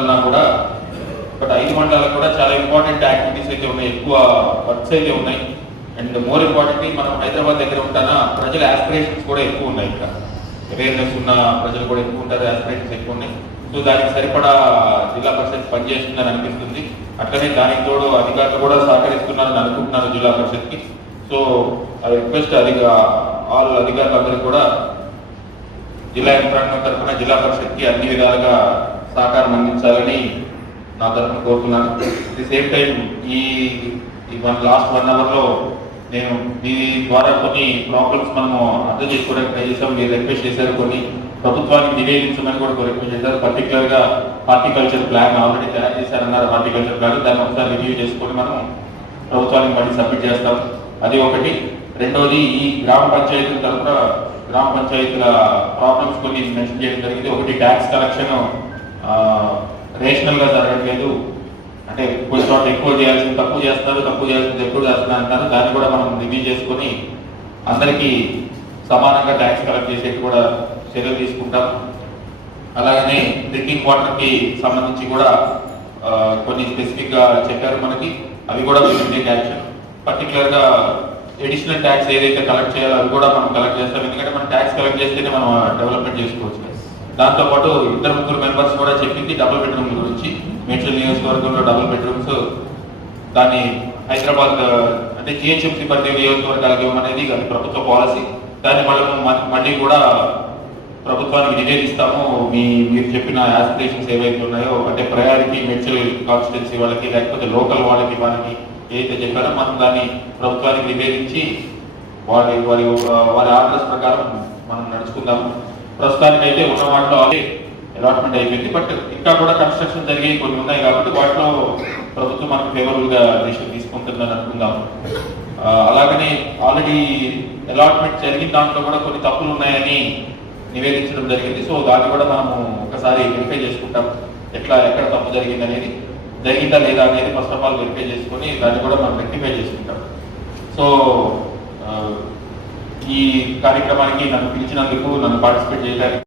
అన్నా కూడా బట్ ఐదు మండలాలకు కూడా చాలా ఇంపార్టెంట్ యాక్టివిటీస్ అయితే ఉన్నాయి ఎక్కువ వర్క్స్ అయితే ఉన్నాయి. అండ్ మోర్ ఇంపార్టెంట్లీ మనం హైదరాబాద్ దగ్గర ఉంటానా ప్రజల ఆస్పిరేషన్స్ కూడా ఎక్కువ ఉన్నాయి ఇక్కడ అవేర్నెస్ ఉన్న ప్రజలు కూడా ఎక్కువ ఉంటారు ఆస్పిరేషన్స్ ఎక్కువ ఉన్నాయి. సో దానికి సరిపడా జిల్లా పరిషత్ పనిచేస్తుందని అనిపిస్తుంది. అట్లనే దానికి తోడు అధికారులు కూడా సహకరిస్తున్నారని అనుకుంటున్నారు జిల్లా పరిషత్కి. సో ఐ రిక్వెస్ట్ అధిక ఆల్ అధికారులందరూ కూడా జిల్లా యంత్రాంగం తరఫున జిల్లా పరిషత్కి అన్ని విధాలుగా సహకారం అందించాలని నా తరఫున కోరుతున్నాను. అట్ ది సేమ్ టైం ఈ వన్ లాస్ట్ వన్ అవర్లో నేను మీ ద్వారా కొన్ని ప్రాబ్లమ్స్ మనము అర్థం చేసుకోవడానికి ట్రై చేసాం మీరు రిక్వెస్ట్ చేశారు కొన్ని. ప్రభుత్వానికి నివేదించమని కూడా రిక్వెస్ట్ చేశారు. పర్టికులర్గా హార్టికల్చర్ ప్లాన్ ఆల్రెడీ తయారు చేశారన్నారు హార్టికల్చర్ ప్లాన్ దాన్ని ఒకసారి రివ్యూ చేసుకొని మనం ప్రభుత్వానికి మళ్ళీ సబ్మిట్ చేస్తాం. అది ఒకటి. రెండవది ఈ గ్రామ పంచాయతీల తరఫున గ్రామ పంచాయతీల ప్రాబ్లమ్స్ కొన్ని మెన్షన్ చేయడం జరిగింది. ఒకటి ట్యాక్స్ కలెక్షన్ రేషనల్గా జరగట్లేదు. అంటే కొన్ని చోట్ల ఎక్కువ చేయాల్సింది తక్కువ చేస్తారు తక్కువ చేయాల్సింది ఎక్కువ చేస్తున్నారు అంటారు. దాన్ని కూడా మనం రివ్యూ చేసుకొని అందరికీ సమానంగా ట్యాక్స్ కలెక్ట్ చేసేట్టు కూడా చర్యలు తీసుకుంటాం అలాగనే డ్రింకింగ్ వాటర్కి సంబంధించి కూడా కొన్ని స్పెసిఫిక్గా చెప్పారు మనకి. అవి కూడా టేక్ యాక్షన్ పర్టికులర్గా ఎడిషనల్ ట్యాక్స్ ఏదైతే కలెక్ట్ చేయాలో అవి కూడా మనం కలెక్ట్ చేస్తాం. ఎందుకంటే మనం ట్యాక్స్ కలెక్ట్ చేస్తేనే మనం డెవలప్మెంట్ చేసుకోవచ్చు దాంతో పాటు ఇద్దరు ముగ్గురు మెంబర్స్ కూడా చెప్పింది డబుల్ బెడ్రూమ్ గురించి. మేడ్చల్ నియోజకవర్గంలో డబుల్ బెడ్రూమ్స్ దాన్ని హైదరాబాద్ అంటే జిహెచ్ఎంసీ పరిధి నియోజకవర్గాలకు ఇవ్వమనేది అది ప్రభుత్వ పాలసీ. దాన్ని మళ్ళీ మళ్ళీ కూడా ప్రభుత్వానికి నివేదిస్తాము మీ మీరు చెప్పిన ఆస్పిరేషన్స్ ఏవైతే ఉన్నాయో అంటే ప్రయారిటీ మెడ్చల్ కాన్స్టిట్యున్సీ వాళ్ళకి లేకపోతే లోకల్ వాళ్ళకి వాళ్ళకి ఏదైతే చెప్పారో మనం దాన్ని ప్రభుత్వానికి నివేదించి వారి వారి వారి ఆర్డర్స్ ప్రకారం మనం నడుచుకుందాము. ప్రస్తుతానికైతే ఉన్న వాటిలో అలాట్మెంట్ అయిపోయింది. బట్ ఇంకా కూడా కన్స్ట్రక్షన్ జరిగే కొన్ని ఉన్నాయి కాబట్టి వాటిలో ప్రభుత్వం మనకు ఫేవరబుల్గా డెసిషన్ తీసుకుంటుందని అనుకుందాం. అలాగనే ఆల్రెడీ అలాట్మెంట్ జరిగిన దాంట్లో కూడా కొన్ని తప్పులు ఉన్నాయని నివేదించడం జరిగింది. సో దాన్ని కూడా మనము ఒకసారి వెరిఫై చేసుకుంటాం. ఎట్లా ఎక్కడ తప్పు జరిగింది అనేది జరిగిందా లేదా అనేది ఫస్ట్ ఆఫ్ ఆల్ వెరిఫై చేసుకొని దాన్ని కూడా మనం రెక్టిఫై చేసుకుంటాం. సో ఈ కార్యక్రమానికి నన్ను పిలిచినందుకు నన్ను పార్టిసిపేట్ చేయడానికి